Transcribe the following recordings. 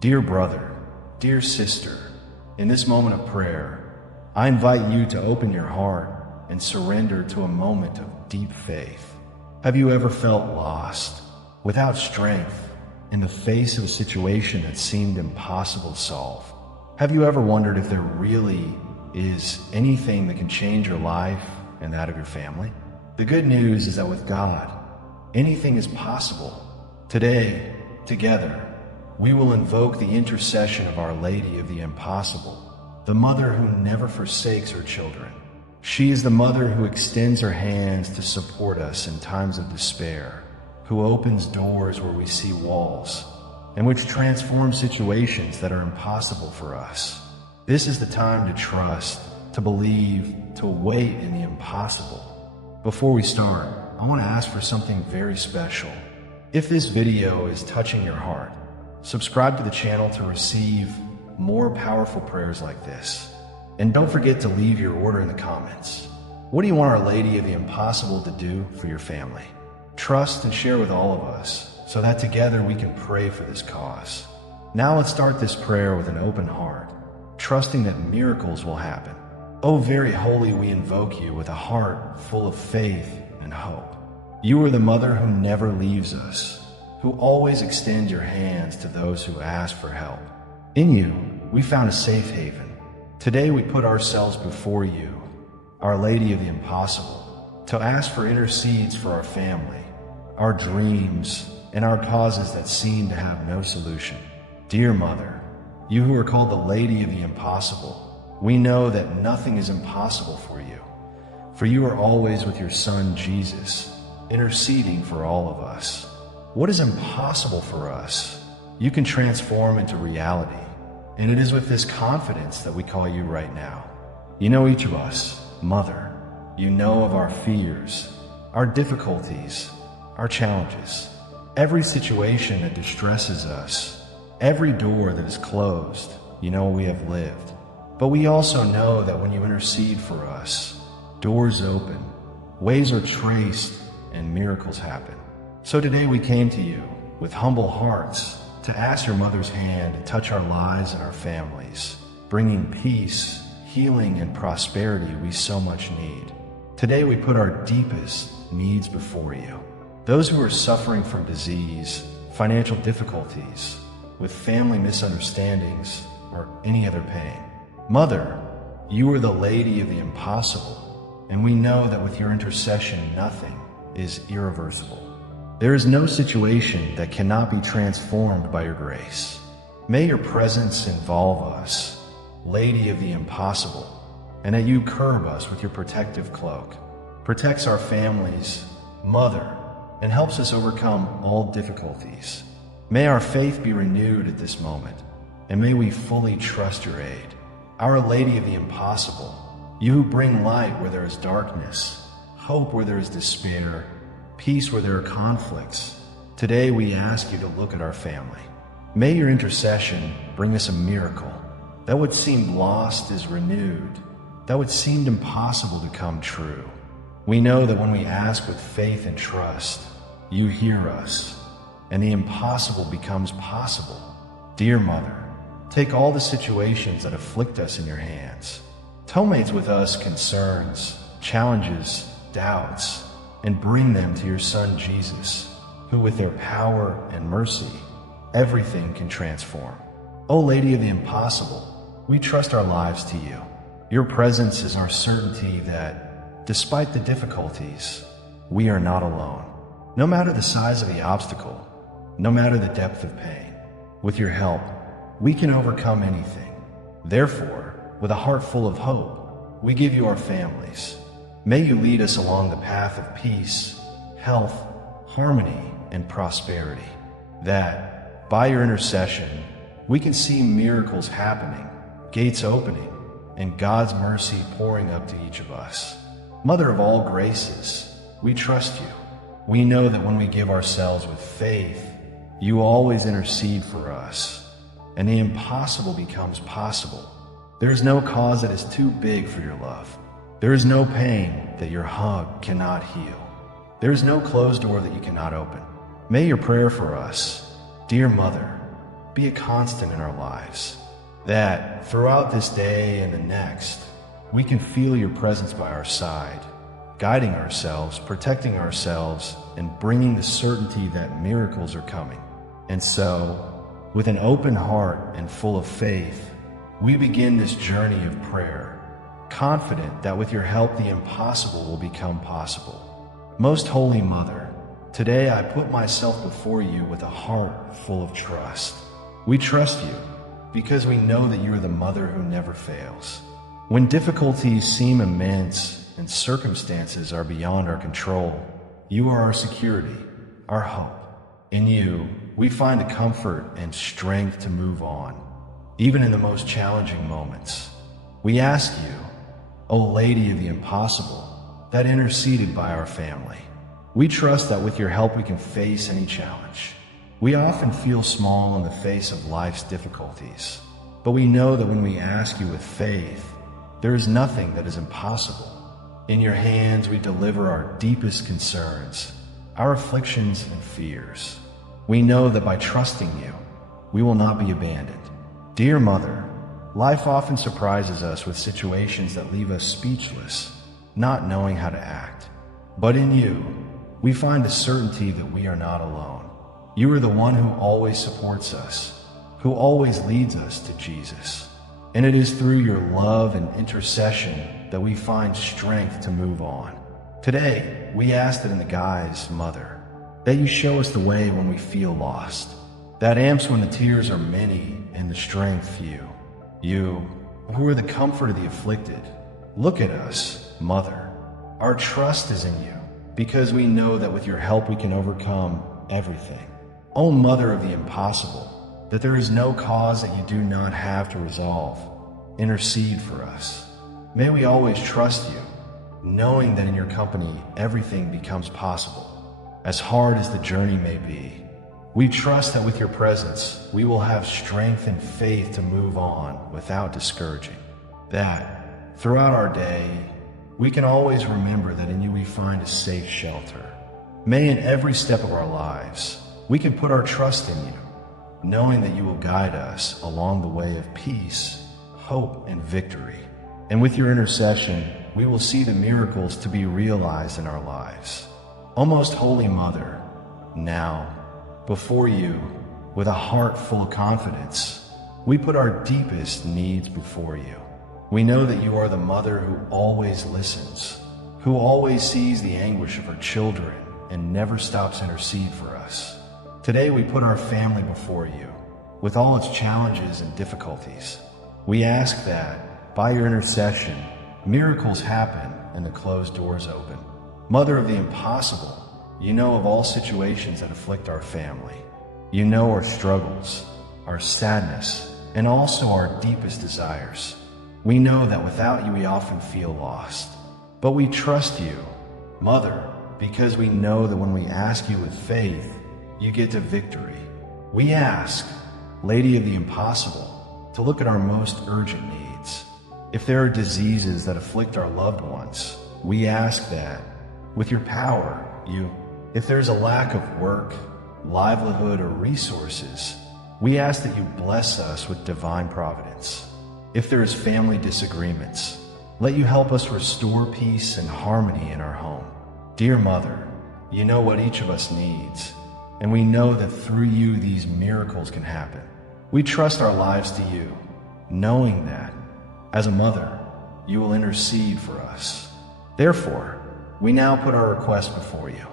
Dear brother, dear sister, in this moment of prayer, I invite you to open your heart and surrender to a moment of deep faith. Have you ever felt lost, without strength, in the face of a situation that seemed impossible to solve? Have you ever wondered if there really is anything that can change your life and that of your family? The good news is that with God, anything is possible. Today, together, we will invoke the intercession of Our Lady of the Impossible, the mother who never forsakes her children. She is the mother who extends her hands to support us in times of despair, who opens doors where we see walls, and which transforms situations that are impossible for us. This is the time to trust, to believe, to wait in the impossible. Before we start, I want to ask for something very special. If this video is touching your heart, subscribe to the channel to receive more powerful prayers like this. And don't forget to leave your order in the comments. What do you want Our Lady of the Impossible to do for your family? Trust and share with all of us so that together we can pray for this cause. Now let's start this prayer with an open heart, trusting that miracles will happen. Oh, very holy, we invoke you with a heart full of faith and hope. You are the mother who never leaves us, who always extend your hands to those who ask for help. In you, we found a safe haven. Today we put ourselves before you, Our Lady of the Impossible, to ask for intercedes for our family, our dreams, and our causes that seem to have no solution. Dear Mother, you who are called the Lady of the Impossible, we know that nothing is impossible for you, for you are always with your Son Jesus, interceding for all of us. What is impossible for us, you can transform into reality, and it is with this confidence that we call you right now. You know each of us, Mother. You know of our fears, our difficulties, our challenges, every situation that distresses us, every door that is closed. You know we have lived. But we also know that when you intercede for us, doors open, ways are traced, and miracles happen. So today we came to you with humble hearts to ask your Mother's hand to touch our lives and our families, bringing peace, healing, and prosperity we so much need. Today we put our deepest needs before you. Those who are suffering from disease, financial difficulties, with family misunderstandings, or any other pain. Mother, you are the Lady of the Impossible, and we know that with your intercession nothing is irreversible. There is no situation that cannot be transformed by your grace. May your presence involve us, Lady of the Impossible, and that you curb us with your protective cloak, protects our families, Mother, and helps us overcome all difficulties. May our faith be renewed at this moment, and may we fully trust your aid. Our Lady of the Impossible, you who bring light where there is darkness, hope where there is despair, peace where there are conflicts. Today we ask you to look at our family. May your intercession bring us a miracle. That what seemed lost is renewed. That what seemed impossible to come true. We know that when we ask with faith and trust, you hear us, and the impossible becomes possible. Dear Mother, take all the situations that afflict us in your hands. Tollmates with us concerns, challenges, doubts, and bring them to your Son Jesus, who with their power and mercy, everything can transform. O Lady of the Impossible, we trust our lives to you. Your presence is our certainty that, despite the difficulties, we are not alone. No matter the size of the obstacle, no matter the depth of pain, with your help, we can overcome anything. Therefore, with a heart full of hope, we give you our families. May you lead us along the path of peace, health, harmony, and prosperity, that, by your intercession, we can see miracles happening, gates opening, and God's mercy pouring up to each of us. Mother of all graces, we trust you. We know that when we give ourselves with faith, you always intercede for us, and the impossible becomes possible. There is no cause that is too big for your love. There is no pain that your hug cannot heal. There is no closed door that you cannot open. May your prayer for us, dear Mother, be a constant in our lives. That throughout this day and the next, we can feel your presence by our side, guiding ourselves, protecting ourselves, and bringing the certainty that miracles are coming. And so, with an open heart and full of faith, we begin this journey of prayer, confident that with your help the impossible will become possible. Most Holy Mother, today I put myself before you with a heart full of trust. We trust you because we know that you are the mother who never fails. When difficulties seem immense and circumstances are beyond our control, you are our security, our hope. In you, we find the comfort and strength to move on, even in the most challenging moments. We ask you, O Lady of the Impossible, that interceded by our family. We trust that with your help we can face any challenge. We often feel small in the face of life's difficulties, but we know that when we ask you with faith, there is nothing that is impossible. In your hands we deliver our deepest concerns, our afflictions and fears. We know that by trusting you, we will not be abandoned. Dear Mother, life often surprises us with situations that leave us speechless, not knowing how to act. But in you, we find the certainty that we are not alone. You are the one who always supports us, who always leads us to Jesus. And it is through your love and intercession that we find strength to move on. Today, we ask that in the guise, Mother, that you show us the way when we feel lost, that amps when the tears are many and the strength few. You, who are the comfort of the afflicted, look at us, Mother. Our trust is in you, because we know that with your help we can overcome everything. O Mother of the Impossible, that there is no cause that you do not have to resolve. Intercede for us. May we always trust you, knowing that in your company everything becomes possible. As hard as the journey may be, we trust that with your presence we will have strength and faith to move on without discouraging. That, throughout our day, we can always remember that in you we find a safe shelter. May in every step of our lives, we can put our trust in you, knowing that you will guide us along the way of peace, hope, and victory. And with your intercession, we will see the miracles to be realized in our lives. O Most Holy Mother, now, before you, with a heart full of confidence, we put our deepest needs before you. We know that you are the mother who always listens, who always sees the anguish of her children and never stops to intercede for us. Today we put our family before you, with all its challenges and difficulties. We ask that, by your intercession, miracles happen and the closed doors open. Mother of the Impossible, you know of all situations that afflict our family. You know our struggles, our sadness, and also our deepest desires. We know that without you we often feel lost. But we trust you, Mother, because we know that when we ask you with faith, you get to victory. We ask, Lady of the Impossible, to look at our most urgent needs. If there are diseases that afflict our loved ones, we ask that, with your power, if there's a lack of work, livelihood, or resources, we ask that you bless us with divine providence. If there is family disagreements, let you help us restore peace and harmony in our home. Dear Mother, you know what each of us needs, and we know that through you these miracles can happen. We trust our lives to you, knowing that, as a mother, you will intercede for us. Therefore, we now put our request before you.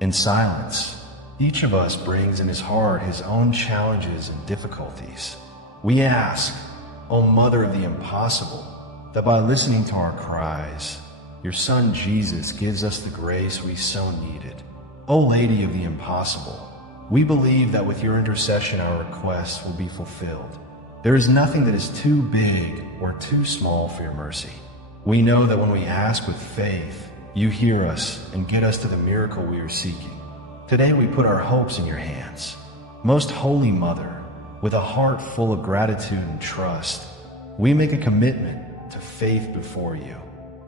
In silence, each of us brings in his heart his own challenges and difficulties. We ask, O Mother of the Impossible, that by listening to our cries, your Son Jesus gives us the grace we so needed. O Lady of the Impossible, we believe that with your intercession our requests will be fulfilled. There is nothing that is too big or too small for your mercy. We know that when we ask with faith, you hear us and get us to the miracle we are seeking. Today we put our hopes in your hands. Most Holy Mother, with a heart full of gratitude and trust, we make a commitment to faith before you.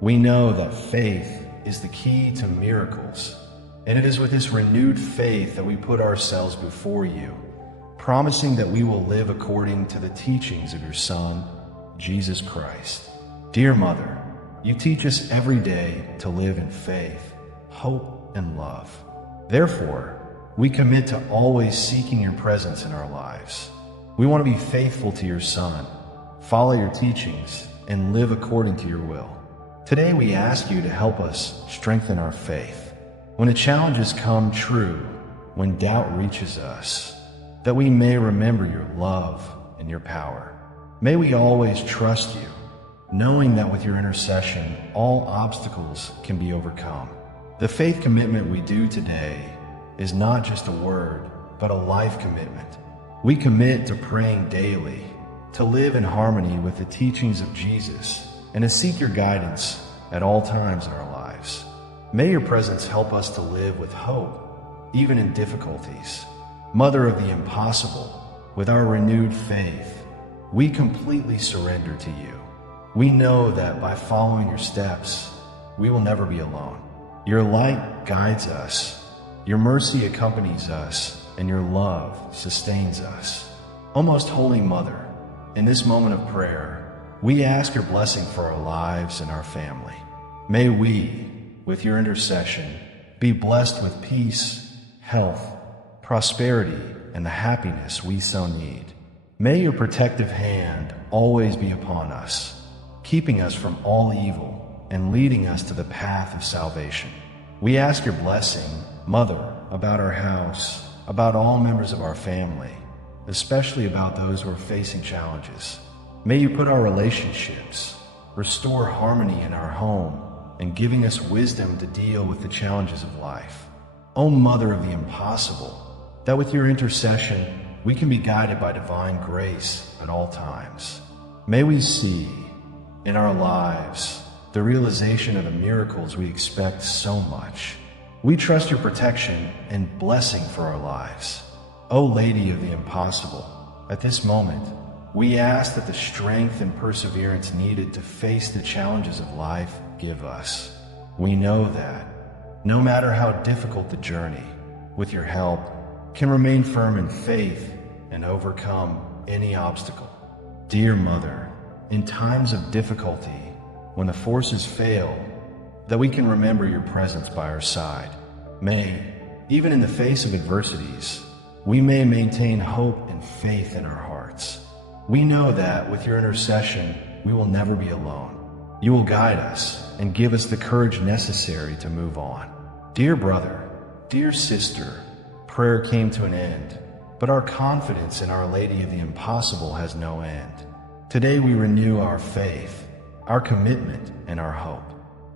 We know that faith is the key to miracles, and it is with this renewed faith that we put ourselves before you, promising that we will live according to the teachings of your Son, Jesus Christ. Dear Mother, you teach us every day to live in faith, hope, and love. Therefore, we commit to always seeking your presence in our lives. We want to be faithful to your Son, follow your teachings, and live according to your will. Today we ask you to help us strengthen our faith. When the challenges come true, when doubt reaches us, that we may remember your love and your power. May we always trust you, knowing that with your intercession, all obstacles can be overcome. The faith commitment we do today is not just a word, but a life commitment. We commit to praying daily, to live in harmony with the teachings of Jesus, and to seek your guidance at all times in our lives. May your presence help us to live with hope, even in difficulties. Mother of the impossible, with our renewed faith, we completely surrender to you. We know that by following your steps, we will never be alone. Your light guides us, your mercy accompanies us, and your love sustains us. O most holy Mother, in this moment of prayer, we ask your blessing for our lives and our family. May we, with your intercession, be blessed with peace, health, prosperity, and the happiness we so need. May your protective hand always be upon us, keeping us from all evil and leading us to the path of salvation. We ask your blessing, Mother, about our house, about all members of our family, especially about those who are facing challenges. May you put our relationships, restore harmony in our home, and giving us wisdom to deal with the challenges of life. O Mother of the impossible, that with your intercession, we can be guided by divine grace at all times. May we see in our lives the realization of the miracles we expect so much. We trust your protection and blessing for our lives. O Lady of the impossible, at this moment, we ask that the strength and perseverance needed to face the challenges of life give us. We know that, no matter how difficult the journey, with your help, can remain firm in faith and overcome any obstacle. Dear Mother, in times of difficulty, when the forces fail, that we can remember your presence by our side. May, even in the face of adversities, we may maintain hope and faith in our hearts. We know that with your intercession, we will never be alone. You will guide us and give us the courage necessary to move on. Dear brother, dear sister, prayer came to an end, but our confidence in Our Lady of the Impossible has no end. Today we renew our faith, our commitment, and our hope.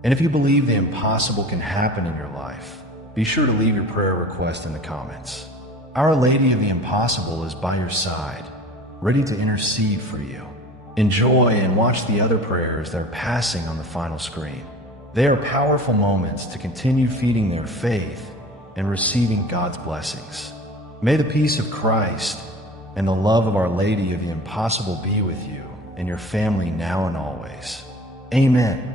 And if you believe the impossible can happen in your life, be sure to leave your prayer request in the comments. Our Lady of the Impossible is by your side, ready to intercede for you. Enjoy and watch the other prayers that are passing on the final screen. They are powerful moments to continue feeding their faith and receiving God's blessings. May the peace of Christ and the love of Our Lady of the Impossible be with you and your family now and always. Amen.